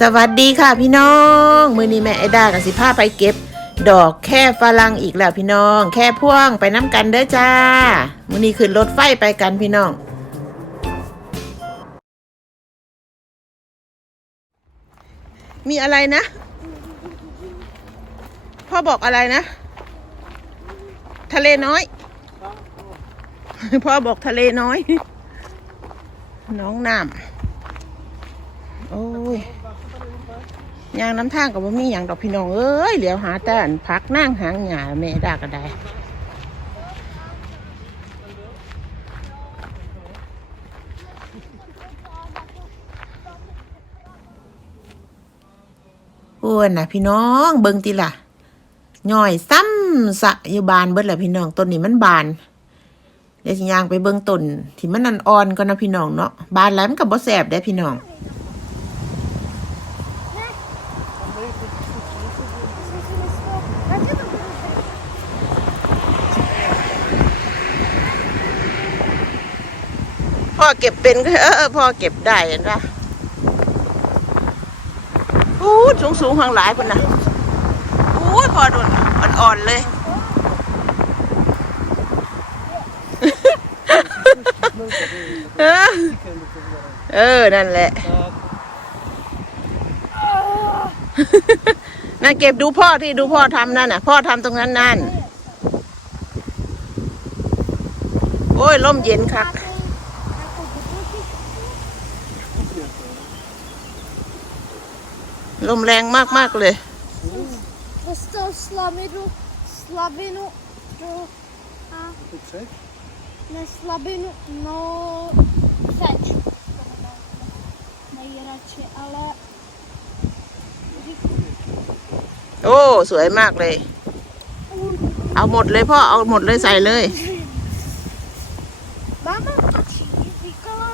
สวัสดีค่ะพี่น้อง มือนี้แม่ไอดากับสิพาไปเก็บ ดอกแค่ฝรั่งอีกแล้วพี่น้อง แค่พ่วงไปน้ำกันเด้อจ้า มือนี้ขึ้นรถไฟไปกันพี่น้อง มีอะไรนะ พ่อบอกอะไรนะ ทะเลน้อย พ่อบอกทะเลน้อย น้องน้ำ โอ้ยยางน้ำทางกับว่ามีอย่างดอกพี่น้องเอ้ยเหลียวหาแต่อันพักนั่งหางหยาแม่ดาก็ได้อ้วนนะพี่น้องเบิ่งติล่ะย่อยซ้ำสะอยู่บานเบิดแหละพี่น้องต้นนี้มันบานเดี๋ยวสิยางไปเบิ่งต้นที่มันอ่อนๆก่อนนะพี่น้องเนาะบานแล้วมันก็บ่แสบได้พี่น้อง เก็บเป็นก็เออพ่อเก็บได้เห็นปะพูดสูงสูงๆข้างหลายคนนะพูดพอโดนอ่อนๆเลยเออเออ นั่นแหละนั่นเก็บดูพ่อที่ดูพ่อทำนั่นน่ะ พ่อทำตรงนั้นนั่น โอ้ยลมเย็นครั ลมแรงมาก ๆ เลย Просто slabinu, slabinu, to, a ne slabinu, no zeď. Nejradši, ale โอ้ สวยมากเลย เอาหมดเลยพ่อ เอาหมดเลยใส่เลย máma tačí říkala,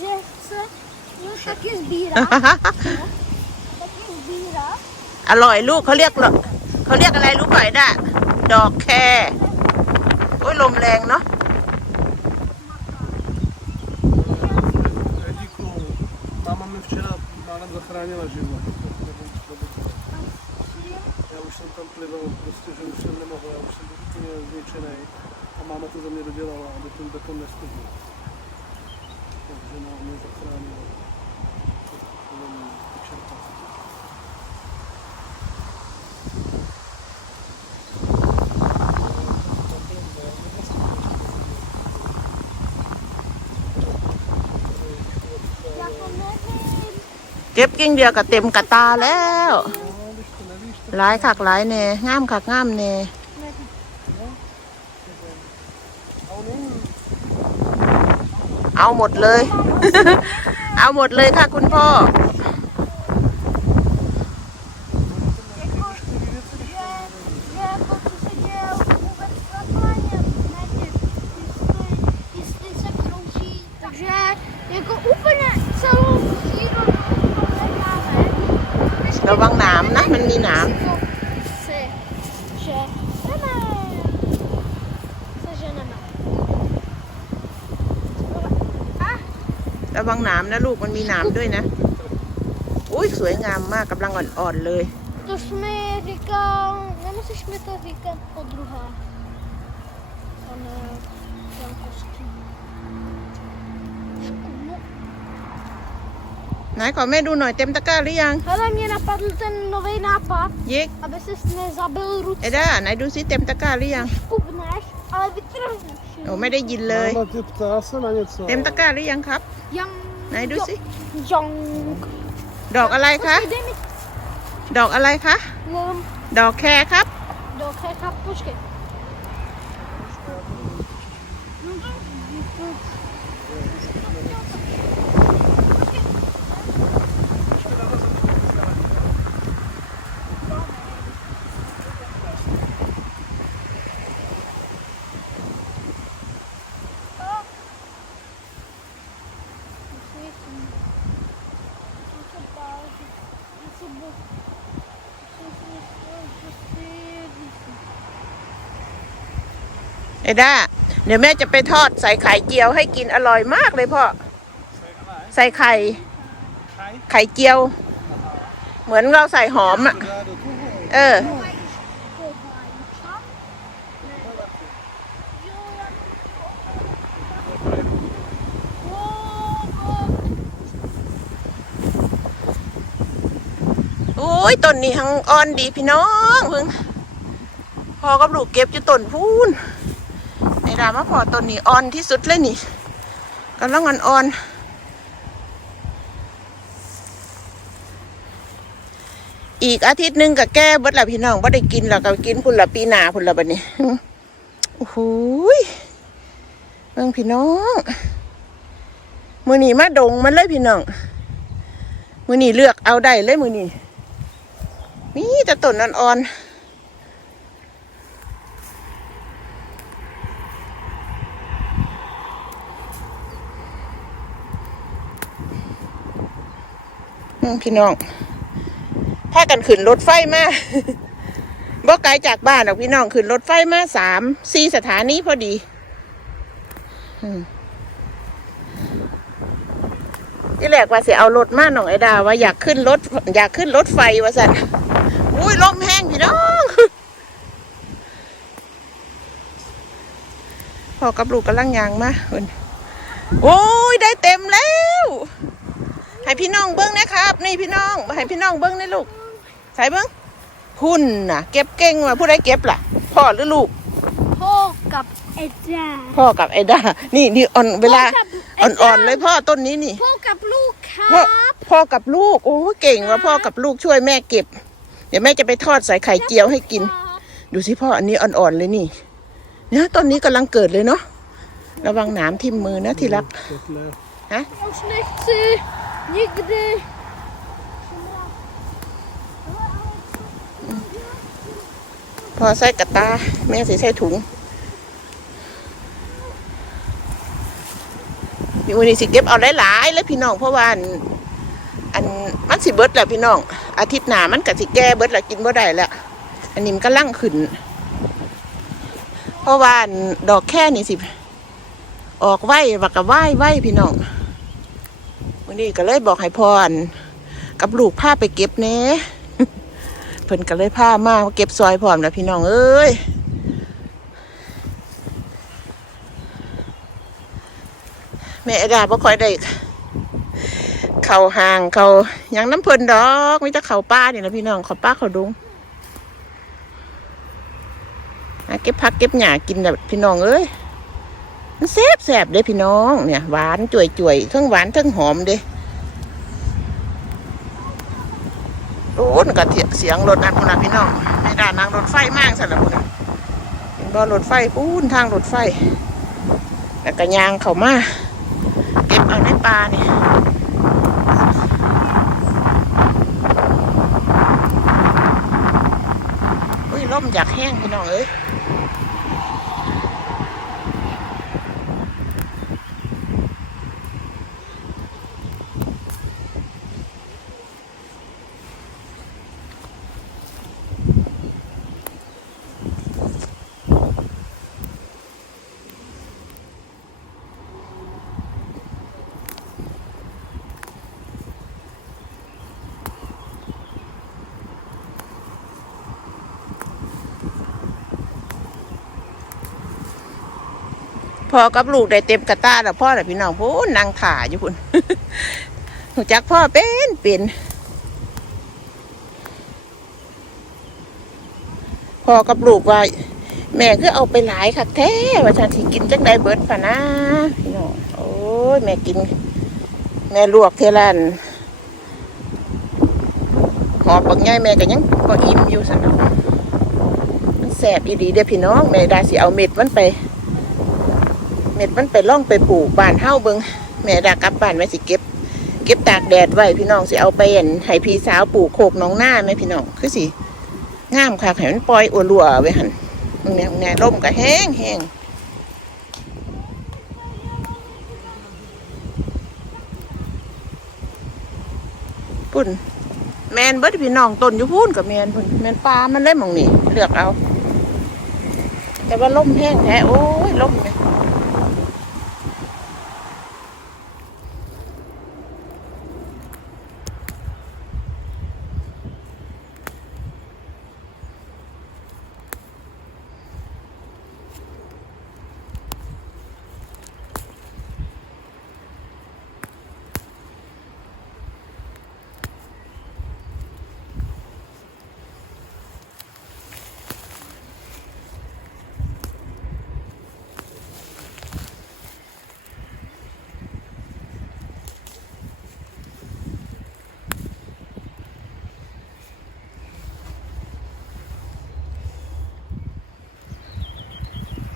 že chce no, taky sbírat. อร่อยลูกเขาเรียกเหรอเขาเรียกอะไรรู้ไหมน่ะ ดอกแครโอ้ยลมแรงเนาะ เก็บกิ่งเดียวกับเต็มกระตาแล้วหลายขักหลายเน่งามขักงามเน่เอาหมดเลย เอาหมดเลยค่ะคุณพ่อ Jako, že, že jako co se děje vůbec na pláně, ne, jestli, jestli se krouží, takže jako úplně celou přírodu prohledáme. ระวังหนามนะ มันมีหนาม Si, že jdeme, seženeme. A ระ วังหนามนะลูกมันมีหนามด้วยนะ อุ้ยสวยงามมากกำลังอ่อนๆเลย to jsi mi říkal, nemusíš mi to říkat po druhé. Pane Jankovský. No, ไหนขอแม่ดูหน่อยเต็มตะกร้าหรือยัง hele, mě napadl ten nový nápad, ยิก aby ses nezabil เอ ruce. ด้าไหนดูซิเต็มตะกร้าหรือยัง Škubneš, ale vytrhneš. โอ้ไม่ได้ยินเลย Máma tě ptá se na něco. เต็มตะกร้าหรือยังครับ Jan... ไหนดูสิ Jong. ดอกอะไรคะ Počkej, dej mi... ดอกอะไรคะ Um, ดอกแครครับ do keka, počkej. เอด้าเดี๋ยวแม่จะไปทอดใส่ไข่เจียวให้กินอร่อยมากเลยพ่อ ใส่ไข่ ไข่เจียวอเหมือนเราใส่หอมอะ Rádo toho. เออ โอ้ ยต้นนี้ทั้งอ่อนดีพี่น้องเพิ่งพอกับลูกเก็บอยู่ต้นพูนในดามาพอต้นนี้อ่อนที่สุดเลยนี่กำลังอ่อนๆอีกอาทิตย์หนึ่งกับแก้เบิดละพี่น้องบ่ได้กินแล้วก็กินพุ่นละปีหนาพุ่นละบัดนี้โอ้โหยเบิ่งพี่น้องมือหนีมาดงมันเลยพี่น้องมือหนีเลือกเอาได้เลยมือหนี้ มีแต่ต้นอ่อนๆพี่น้องพากันขึ้นรถไฟมาบ่ไกลจากบ้านหรอกพี่น้องขึ้นรถไฟมาสามสี่สถานีพอดีอืมที่แรกว่าสิเอารถมาหน่องไอดาว่าอยากขึ้นรถ อยากขึ้นรถไฟว่าสัน อุ้ยลมแห้งพี่น้องพอกับลูกกำลังยางมาเพิ่นโอ้ยได้เต็มแล้ว ให้พี่น้องเบิ้งนะครับ นี่พี่น้องให้พี่น้องเบิ้งนี่ลูกใส่เบิ้งหุ่นน่ะ เก็บเก่งว่ะผู้ใดเก็บล่ะพ่อหรือลูกพ่อกับเอ็ดจ้าพ่อกับไอ้ด้านี่นี่อ่อนเวลาพ่อกับไอ้ด้าอ่อนๆเลยพ่อต้นนี้นี่ พ่อกับลูกครัพ่อบพ่อกับลูก โอ้เก่งว่ะพ่อกับลูกช่วยแม่เก็บเดี๋ยวแม่จะไปทอดใส่ไข่เจียวให้กิน ดูสิพ่ออันนี้อ่อนๆเลยนี่เนี่ยต้นนี้กำลังเกิดเลยเนาะระวังหนามทิ่มมือนะที่รัก Kotle. Už nechci nikdy. พอใส่กระตา แม่สิใส่ถุงพี่นนี้สิเก็บเอาหลายๆเลยพี่น้องเพราะว่าอันอันมัน สิเบิดแล้วพี่น้อง อาทิตย์หน้ามันก็สิแก่เบิดแล้วกินบ่ได้แล้ว อันนี้มันก็ลั่งขึ้น เพราะว่านดอกแค่นี่สิ ออกไหวว่ากับไหวไหวพี่น้องวันนี้ก็เลยบอกให้พออันกับลูกพาไปเก็บแหน่เพิ่นก็เลยพามาเก็บซอยพร้อมแล้วพี่น้องเอ้ยแม่ดาบ่ค่อยได้ เขาห่างเขาหยังน้ำเพิ่นดอกมีแต่เขาป้าเนี่แหละพี่น้องเขาป้าเขาดงเก็บผักเก็บหญ้ากินแบบพี่น้องเอ้ยมันแซ่บแซ่บเด้พี่น้องเนี่ยหวานจ่วยจ่วยทั้งหวานทั้งหอมเด้โอ้นก็เสียงรถนั่นพุ่นนะพี่น้องในด้านนางรถไฟมากสั่นละพุ่นนะเห็นบ่รถไฟปูนทางรถไฟแล้วก็ยางเขามาเก็บเอาในป่านี่ยล่ม อยากแห้งพี่น้องเอ้ย พ่อกับลูกได้เต็มกระตาแล้วพ่อแต่ะพี่น้องพูนนางถ่าอยู่พุ่นหูจักพ่อเป็นเป็นพ่อกับลูกว่า แม่คือเอาไปหลายคักแท้ว่าฉันสิกินจังไดเบิร์ดพะนะพี่น้องโอ้ยแม่กิน แม่ลวกเทลันหอบปักใหญ่แม่ก็ยังก็อิ่มอยู่สนองมันแสบอีดีเด้อพี่น้องแม่ดาสิเอาเม็ดมันไป เม็ดมันไปล่องไปปลูกบ้านเฮาเบิงแม่ดากลับบ้านแม่สิเก็บ เก็บตากแดดไว้พี่น้องสิเอาไปอั่นให้พี่สาวปลูกโคกน้องหน้าไหมพี่น้องคือสิงามค่ะให้มันปล่อยอัวรัวไว้หันมึงเนี่ยมึงเนี่ยร่มก็แห้งแห้งปุ่นแมนเบิดพี่น้องต้นอยู่พูนกับแมนพุ่นแมนปลามันเล่มมองนี่เลือกเอา แต่ว่าล่มแห้งแท้โอ้ยล่มเนี่ย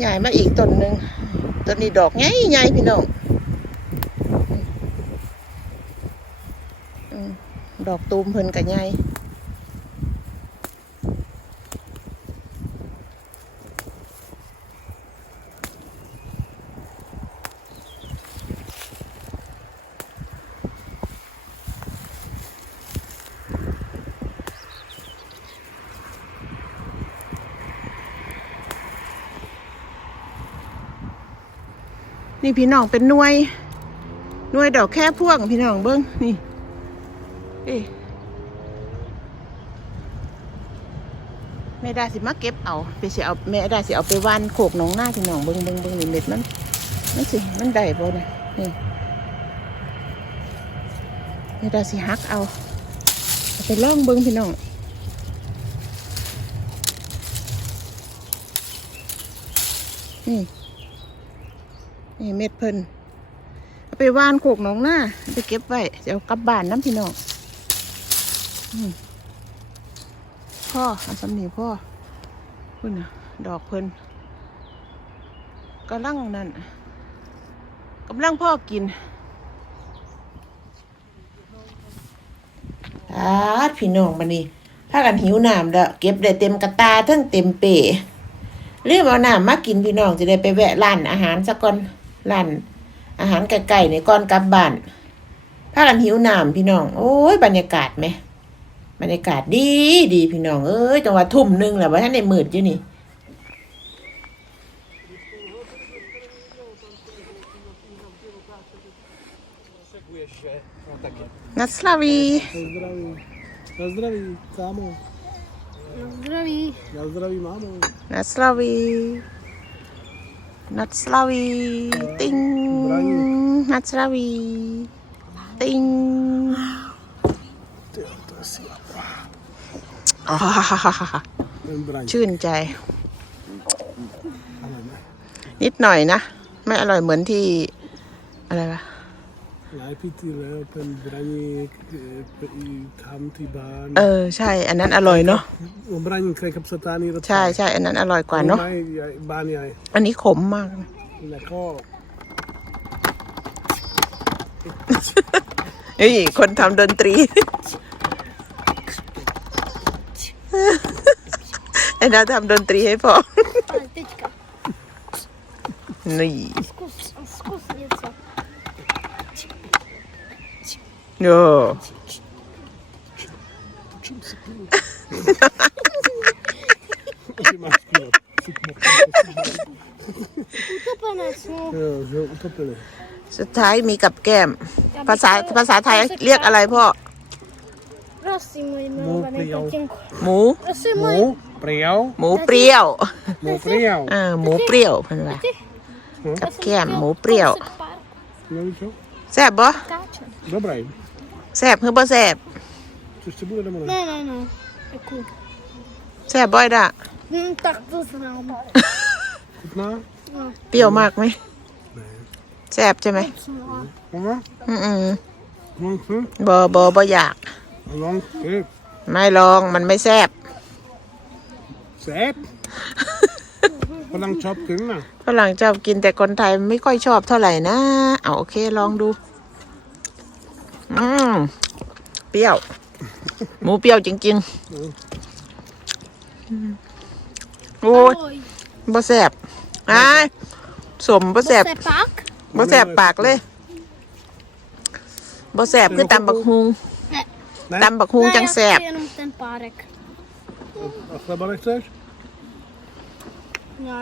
ใหญ่มาอีกต้นหนึ่งต้นนี้ดอกใหญ่ใหญ่พี่น้องดอกตูมเพิ่นกับใหญ่ นี่พี่น้องเป็นหน่วยหน่วยดอกแค่พ่วงพี่น้องเบิ้งนี่เอ้แม่ดาสิมาเก็บเอาไปสิเอาแม่ดาสิเอาไปวันโขกหนองหน้าพี่น้องเบิ้งเบิ้งเบิ้งนี่เม็ดมันมันสิมันได้บ่นี่ยนี่แม่ดาสิหักเอาเอาไปล่องเบิ้งพี่น้องนี่ นี่เม็ดเพิ่นเอาไปว่านโขกหนองหน้าไปเก็บไว้จะเอากลับบ้านน้ำพี่น้องพ่อเอาสำนีพ่อพิ่นน่ะดอกเพิ่นกำลังนั่นกำลังพ่อกินอาดพี่น้องมานี่พากันหิวน้ำแล้วเก็บได้เต็มกระตาทั้งเต็มเป๋เรียกเอาน้ำมากินพี่น้องจะได้ไปแวะร้านอาหารสักก่อน ร้านอาหารไก่ๆในก่อนกลับบ้านพากันหิวน้ำพี่น้อง โอ้ยบรรยากาศไหมบรรยากาศดีดีพี่น้อง เอ้ยจังหวะทุ่มหนึงแหละว่าท่านในมืดอยู่นี่ Očekuješ, že? No taky. นัสลาวี Na zdraví. Na zdraví, kámo. Na zdraví. Na zdraví, mámo. นัสลาวีนัสลาวี ติงนัสลาวี ติง Ty, to je síla. อ๋อ Ten braň. ชื่นใจ Ale ne. นิดหน่อยนะ ไม่อร่อยเหมือนที่ อะไรวะ Najpí ty leo, ten braník, eh, i tam ty bán. เออใช่ อันนั้นอร่อยเนาะ Obraník, který kapsatány ใช่ใช่อันนั้นอร่อยกว่าเนาะ Bán jaj. อันนี้ขมมาก Jako, เฮ้ยคนทำดนตรี ไอ้ดาทำดนตรีให้พ่อ Ale teďka. นี่ ho utopili. สุดท้ายมีกับแก้ม ภาษาภาษาไทยเรียกอะไรพ่อ Prosím, můj milovaný prijal. tatínku. หมู Prosím, můj... Mu, prijal, หมูเปรี้ยว mu prijal. เออหมูเปรี้ยวเพิ่นว่ากับแก้มหมูเปรี้ยว kousek pár No víš co? แซ่บบ่ káček. Dobrý. แซ่บคือบ่แซ่บ Co ještě bude nebo ne? Ne, ne, ne. Děkuji. แซ่บบ่อยด่ะ Hm, tak to znám. Chutná? เปรี้ยวมากไหม Ne. แซ่บใช่ไหม No, Mama? อืมอืม Long si? บ่บ่บ่อยาก Long si? ไม่ลองมันไม่แซ่บ Sép? Có đang chop cứng nè. ฝรั่งชอบกินแต่คนไทยไม่ค่อยชอบเท่าไหร่นะ เอาโอเคลองดู อืมเปรี้ยว หมูเปรี้ยวจริงๆอืมโอ้ย Ahoj. บ่แสบอ้ายสมบ่แสบ Se pak? บ่แสบปากเลยบ่แสบคือตำบักฮุง Ne? ตำบักฮุง Ne, จัง já แสบ chci jenom ten párek. A chleba nechceš? Ne.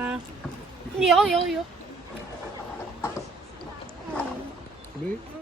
Jo, jo, jo. Dobrý.